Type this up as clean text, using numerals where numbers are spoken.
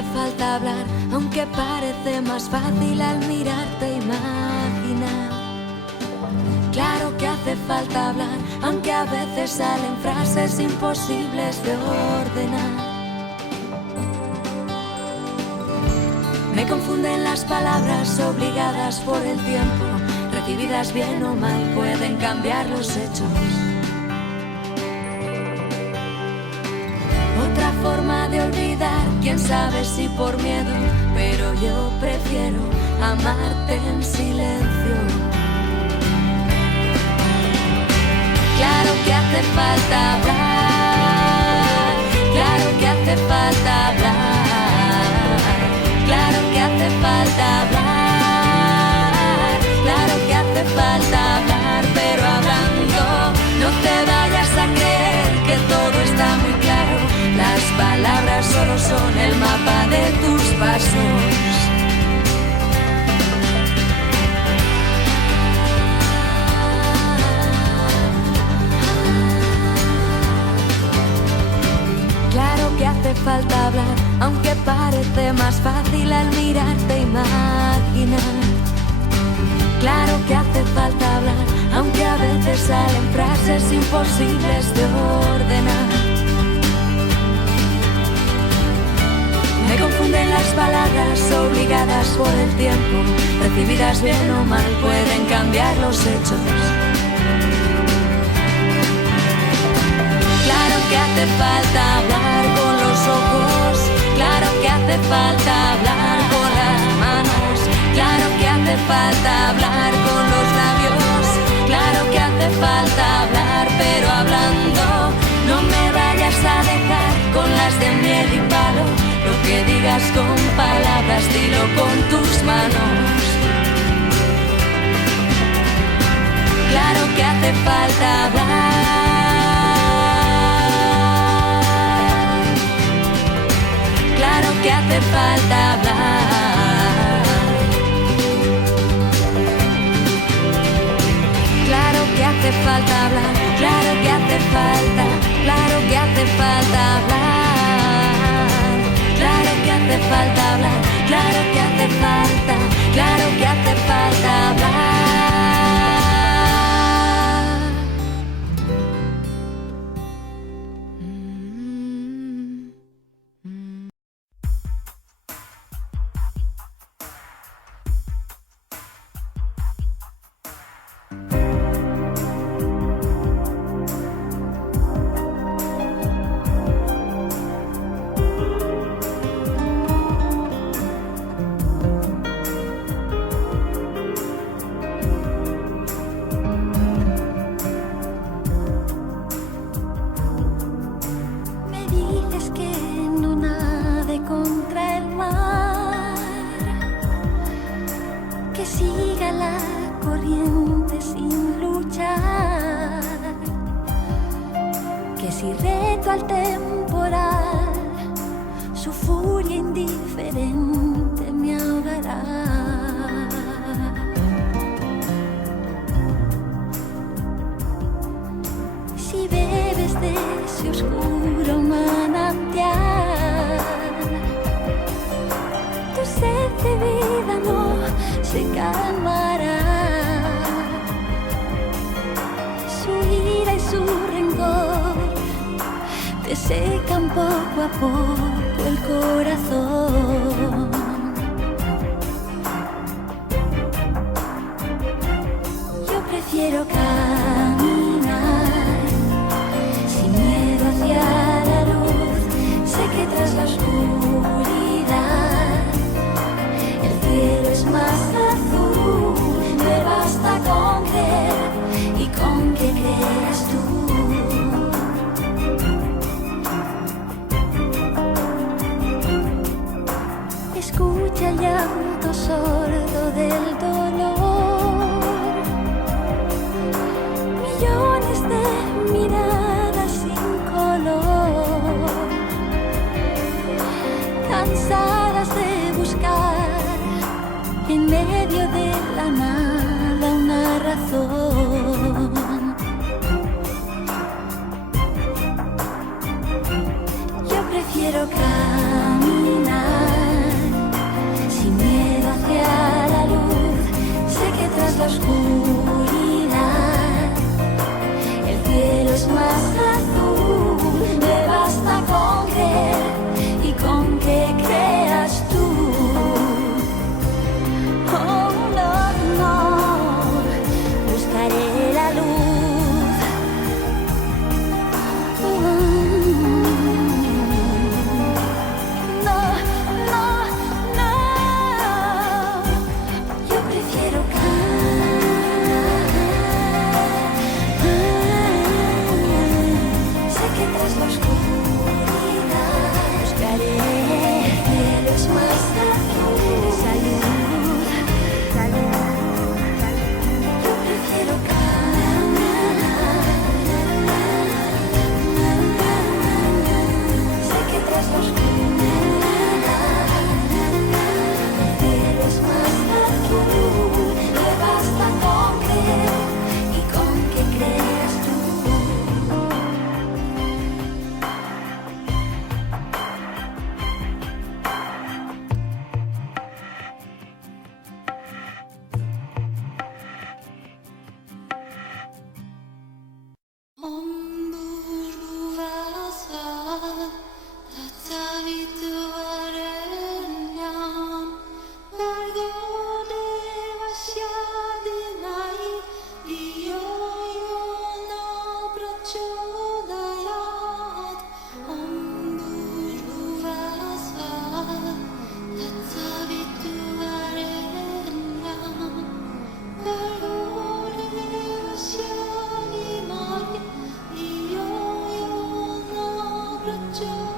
hace falta hablar, aunque parece más fácil al mirarte imaginar. Claro que hace falta hablar, aunque a veces salen frases imposibles de ordenar. Me confunden las palabras obligadas por el tiempo, recibidas bien o mal pueden cambiar los hechos. Otra forma de olvidar, quién sabe si por miedo, pero yo prefiero amarte en silencio. Claro que hace falta hablar, claro que hace falta hablar, claro que hace falta hablar, claro que hace falta hablar, pero hablando no te vayas a creer que todo está muy claro. Las palabras solo son el mapa de tus pasos. Claro que hace falta hablar, aunque parece más fácil al mirarte imaginar. Claro que hace falta hablar, aunque a veces salen frases imposibles de ordenar. Me confunden las palabras obligadas por el tiempo, recibidas bien o mal pueden cambiar los hechos. Claro que hace falta hablar con los ojos, claro que hace falta hablar con las manos, claro que hace falta hablar con los labios, claro que hace falta hablar, pero hablando no me vayas a dejar con las de miel y palo. Lo que digas con palabras, dilo con tus manos. Claro que hace falta hablar, claro que hace falta hablar, claro que hace falta hablar, claro que hace falta, claro que hace falta hablar, claro que hace falta hablar, claro que hace falta, claro que hace falta hablar. Si reto al temporal, su furia indiferente me ahogará. Si bebes de ese oscuro manantial, tu sed de vida no se calmará. Su ira y su rencor te secan poco a poco el corazón. Yo prefiero caminar sin miedo hacia la luz. Sé que tras la oscuridad el cielo es más azul. Me basta con creer y con que creas tú. Escucha el llanto sordo del dolor tras la oscuridad buscaré cielos más azules. Salud, yo prefiero sé que tras la oscuridad cielos más azul. Me basta con creer y con que creas tú. Om Bhurvuvasva Tatsaviturvarenyam Bhargo Devasya Dhimai Dhiyo Yona Prachodayat. Om Bhurvuvasva Tatsaviturvarenyam Bhargo Devasya Dhimai Dhiyo Yona Prachodayat.